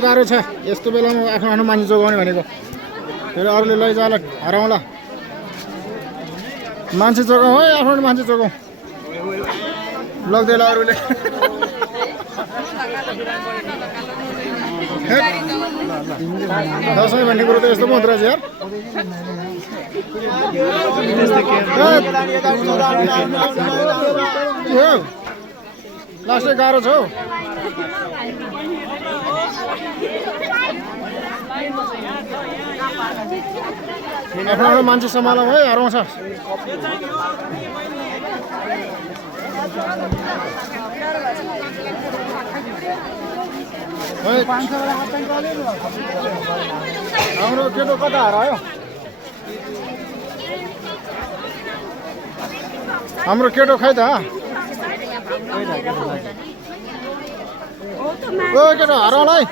गाह्रो छ यस्तो बेलामा आफ्नो आफ्नो मान्छे जोगाउने भनेको फेरि अरूले लैजाला हराउँला मान्छे जोगाउँ है आफ्नो मान्छे जोगाउँ लग्दैन अरूले दसैँ भन्ने कुरो त यस्तो पो हुँदो रहेछ यार लास्टै गाह्रो छ हौ आफ्नो आफ्नो मान्छे सम्हालौँ है हराउँछ हाम्रो केटो कता हरायो हाम्रो केटो खै त ओ केटो हराउला है